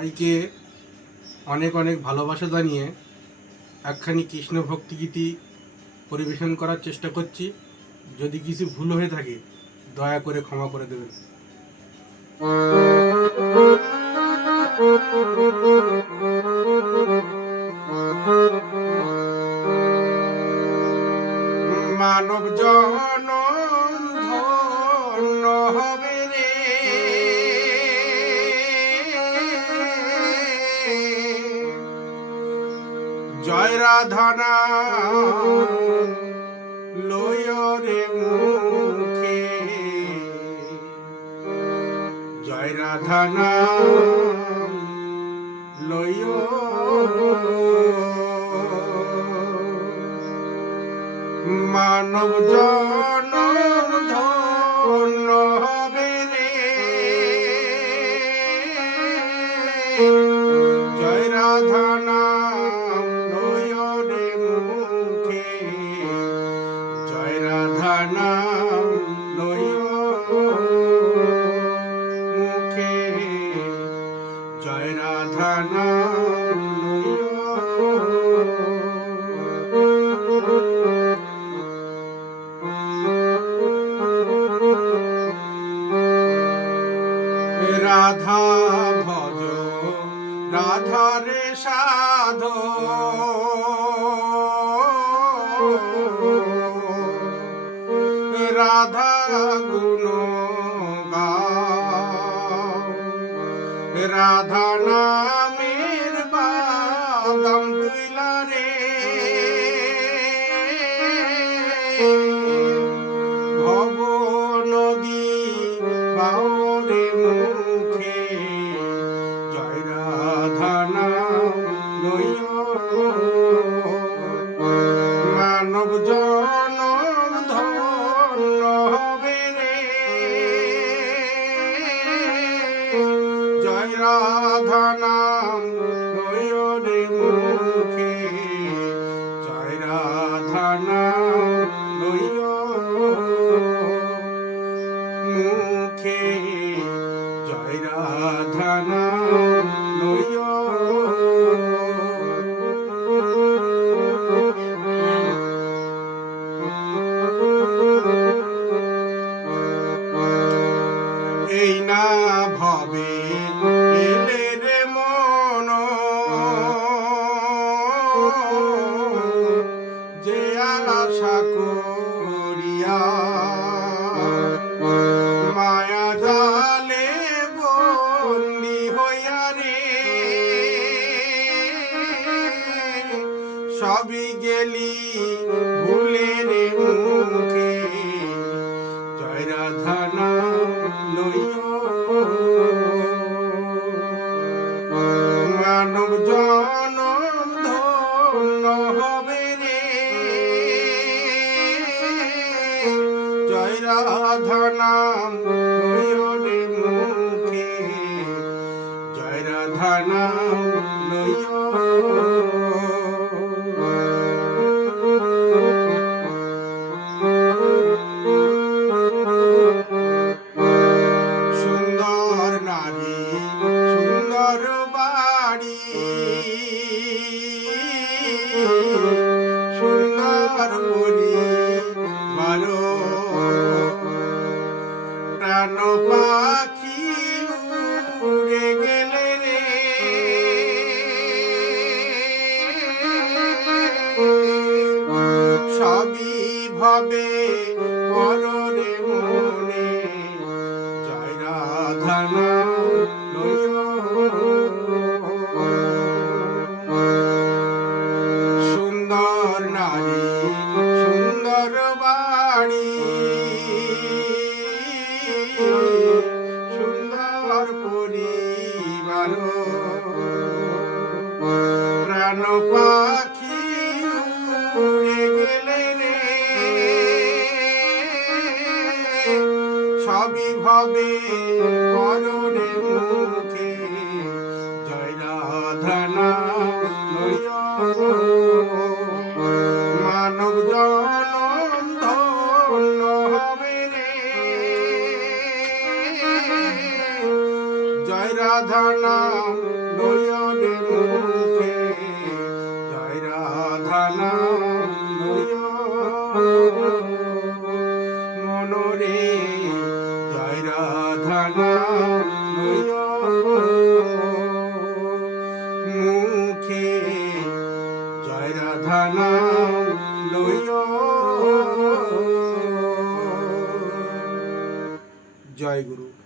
সবাইকে অনেক অনেক ভালোবাসা জানিয়ে একখানি কৃষ্ণ ভক্তিগীতি পরিবেশন করার চেষ্টা করছি। যদি কিছু ভুল হয়ে থাকে দয়া করে ক্ষমা করে দেবেন। মানব জনম ধন্য হবে রে, জয় রাধা নাম লয় রে মুখে, জয় রাধা নাম লয়। মানব জনম ধন্য হবে রে, জয় রাধা নাম লয় রে মুখে, জয় রাধা নাম লয় মুখে, জয় রাধা নাম লয়। রাধা ভজ রাধা রে সাধো, রাধা গুণ গাও, রাধা নামের বাদাম তুইলা রে, ভব নদী বাউরে মুখে, জয় রাধা নাম লয়। মানব জনম ধন্য হবে রে, জয় রাধা নাম লয় রে মুখে, জয় রাধা নাম লয় মুখে, জয় রাধা নাম লয়। এই না ভবে এলে রে মন, যে আশা করিয়া মায়া জালে বন্দি হইয়া রে, সবই গেলি ভুলে রে মুখে, জয় রাধা নাম লয়। মানব জনম ধন্য হবে রে, জয় রাধা নাম লয় রে মুখে, জয় রাধা নাম লয়। সুন্দর নারী সুন্দর বাড়ি, সুন্দর পরিবার, প্রাণ পাখি উড়ে গেলে রে, সবই ভাবে পররে মনে, জয় রাধা নাম লয়। সুন্দর নারী সুন্দর বাড়ি, সুন্দর পরিবার, প্রাণ পাখি উড়ে গেলে রে, সবই ভাবে পররে মুখে, জয় রাধা নাম লয়। মানব জনম ধন্য হবে রে, জয় রাধা নাম মুখে জয় রাধা নাম লইও। জয় গুরু।